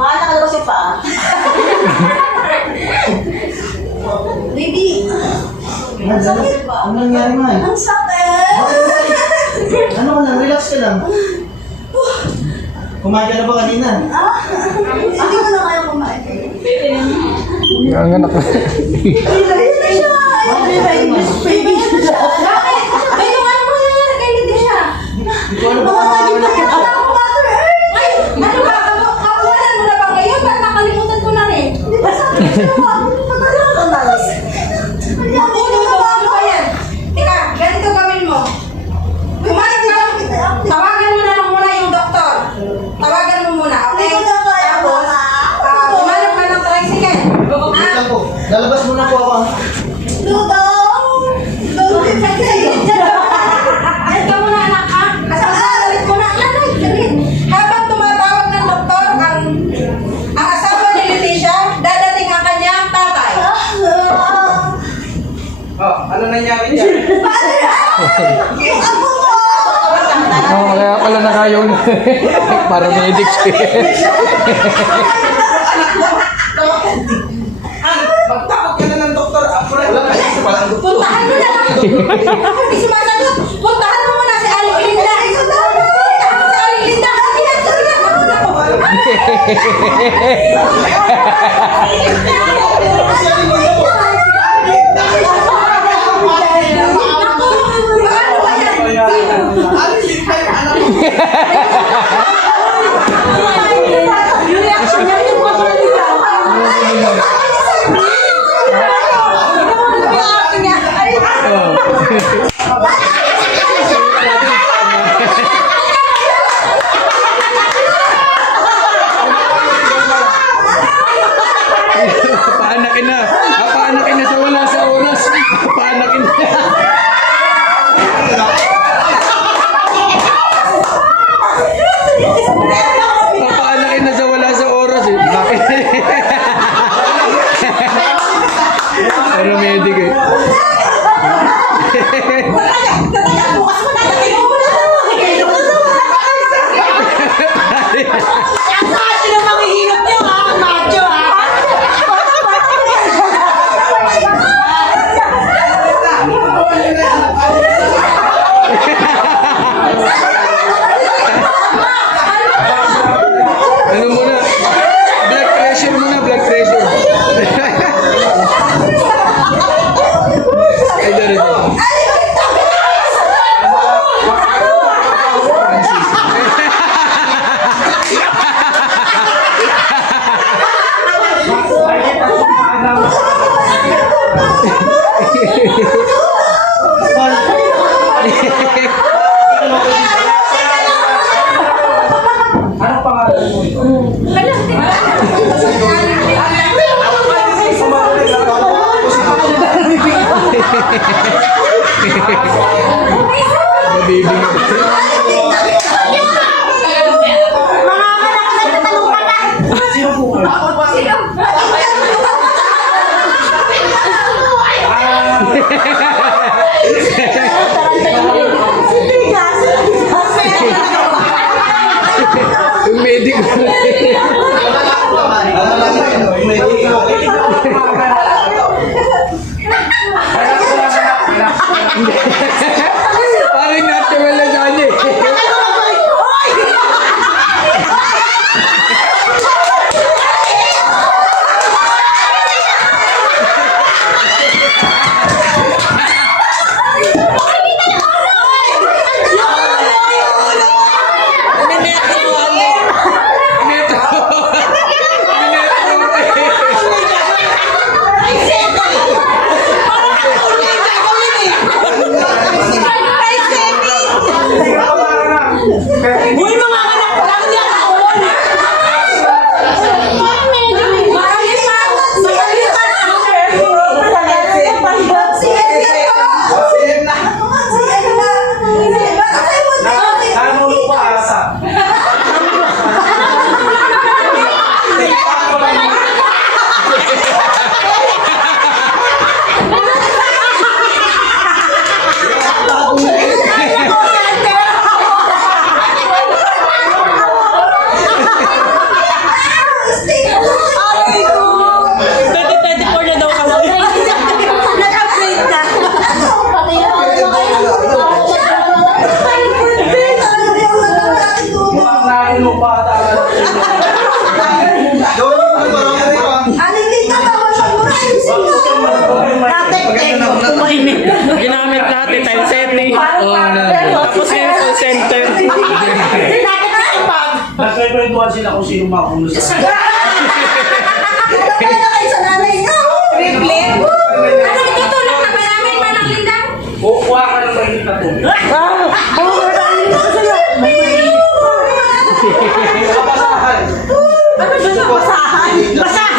Nakakalabas yung paa. Baby! Ang sakit ba? Ano nangyari nga eh? Ang sakit! Ano ka lang? Relax ka lang. Kumain ka na ba kanina? Hindi ko na kaya kumain. Ang anak ko. Hindi siya! Baby siya! Bakit? Baby, ano mo nangyari kay Lindy siya? Mamatagin na siya! Ay! Ano ba? Kapuwanan mo na ba ngayon? Ba't nakalimutan ko na rin? Di ba sabi ko siya? Pagkalimutan ko na rin. Ano ba yan? Teka, ganito gawin mo. Kumain ka. Tawagan mo na lang muna yung doktor. Tawagan mo muna, okay? Tapos, kumanap ka ng tricycle. Wait lang po. Lalabas muna po ako. Dudong! Dudong! Yan ka muna anak ha? Kasalit mo na. Yan. Habang tumatawag ng doktor ang asawa ni Leticia, dadating ang kanyang tatay. Oh, ano nangyari dyan? Oh, kaya pala nakayaw na. Paramedics. Magtakot ka na ng doktor. Wala ka isa pala. Puntahan mo na lang. Hindi sumasagot. Puntahan mo muna si Aling Linda. Puntahan mo si Aling Linda. Yung reaction niya yung Paanakin na. Paanakin na sa wala sa oras. Paanakin na. Paanakin na sa wala sa oras eh. Bakit? Paramedic eh. Ano muna? Blood pressure muna, blood pressure. Ay, dito. Anong pangalan mo ito? Yung medic. Parang natural na dyan eh. time setting. Oo, tapos yung call center. Nagkwentuhan sila kung sino makulo sa Natapala kayo sa nanay niyo. Triplet. Ano itutulak na ba namin, Manang Lindang? Kukuha ka ng mainit na tubig. Basahan. Ano siya? Basahan? Basahan?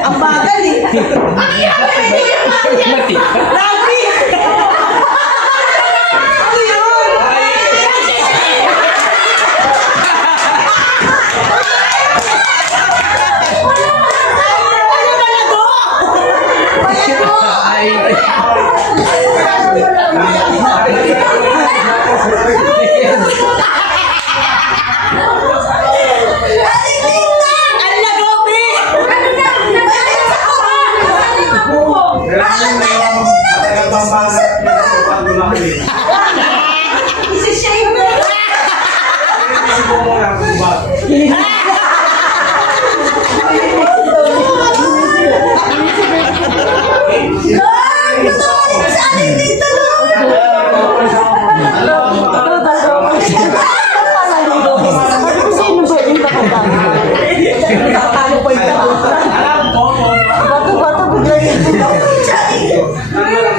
Ang bagal eh. Mati. Rabi! Ano yun?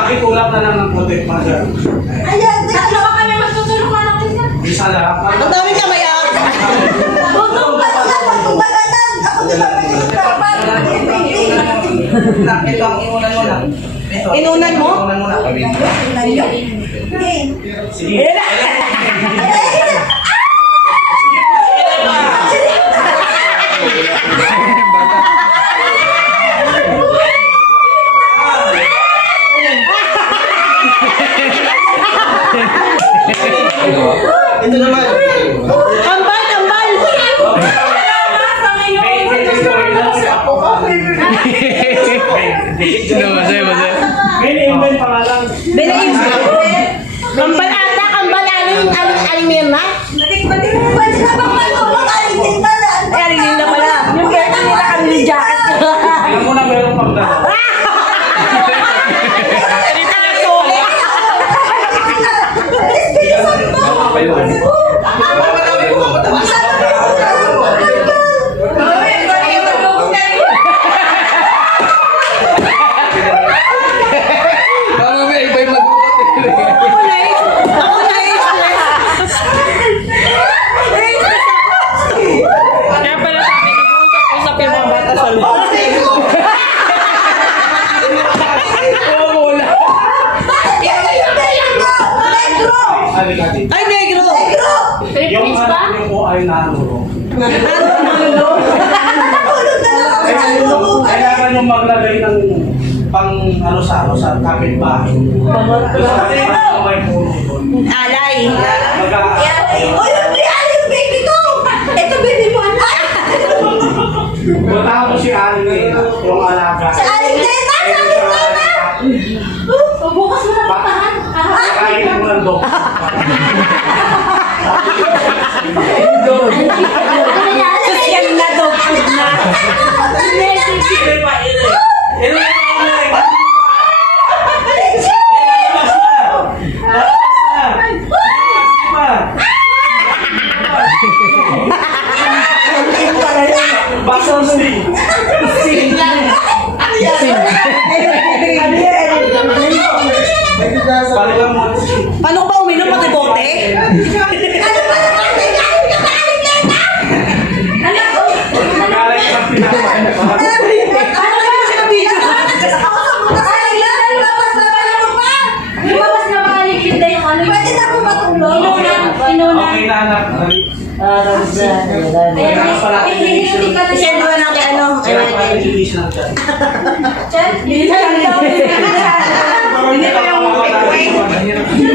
Makitulak na lang ng protect mother. Ayan, tatlo ba kami magtutulog na natin yan? Isa lang. Ang dami ka maya. Tutulog ka lang, magtubaganan. Ako di ba Ito ang inunan mo lang. Inunan mo? Inunan mo lang. Sige. Ito naman. Kambal, kambal. Sino masaya, masaya. May name pangalan. Belaim. Kambal ata, kambal aling mirna. Batik-batik mo ba sila bang matulog? Aling din pala. Ay, aling din na pala. Yung birthday nila kami ng jacket. Tingnan mo na meron pang dalawa. Baka may iba yung mag-uot. Kaya pala sabi, nag-uusap-usap yung mga bata sa loob. Ay, negro! Yung anak niyo po ay nanuro. Kailangan yung maglagay ng pang sa kapitbahay. Kasi may puno doon. Alay! Mag- yung baby ko! Ito baby mo, anak! Punta mo si Aling yung alaga. Si Aling Lena! Si Aling Lena! Bukas mo na patahan! Kakainin mo ng dog. Social na dog food na! Basal sting. Sing lang! Balikan mo. Paano ba uminom pati bote? Ano ba naman? Anak ko! Magaling ka ng pinakain. Ano ba yung sinabidyo? Aling Lena, lumabas na pala mo pa! Lumabas na mga likita yung ano. Pwede na po matulog? Inunan. Okay na anak. Share mo lang kay ano? Kaya release lang dyan. Chat? Hindi pa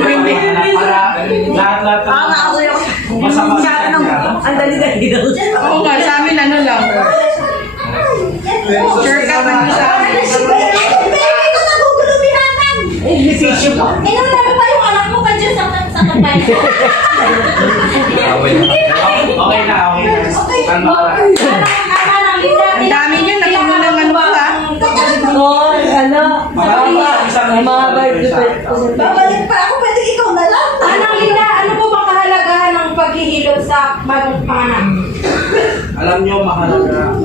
yung para lahat-lahat masama sa kanya. Ang dali-dali daw. Oo nga, sa amin ano lang. Shortcut lang sa amin. Inom na pa yung anak mo ka dyan sa kapay. Okay na. Ano ka? Ang dami niyo, napuno ng ano ha. Babalik pa ako, pwede ikaw na lang. Anang Linda, ano po bang kahalagahan ng paghihilot sa bagong panganak? Alam niyo, mahalaga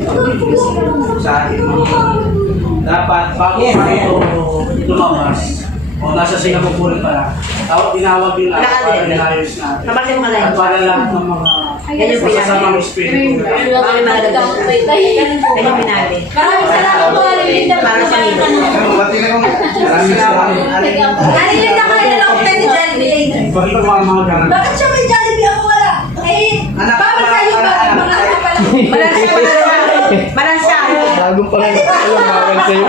sa atin. Dapat, bago pa ito lumabas, o nasa Singapore pa tinawag nila para nilayos natin. At para lahat ng mga masasamang espiritu. Maraming salamat po, Aling Linda. Para sa inyo. Maraming salamat. Aling Linda, kaya na lang ako pwede Jollibee. Bakit mo ang mga ganun? Bakit siya may Jollibee ako wala? Bawal sa'yo ba? Mga anak pa lang. Balansya. Bagong panganak. Alam, bawal sa'yo.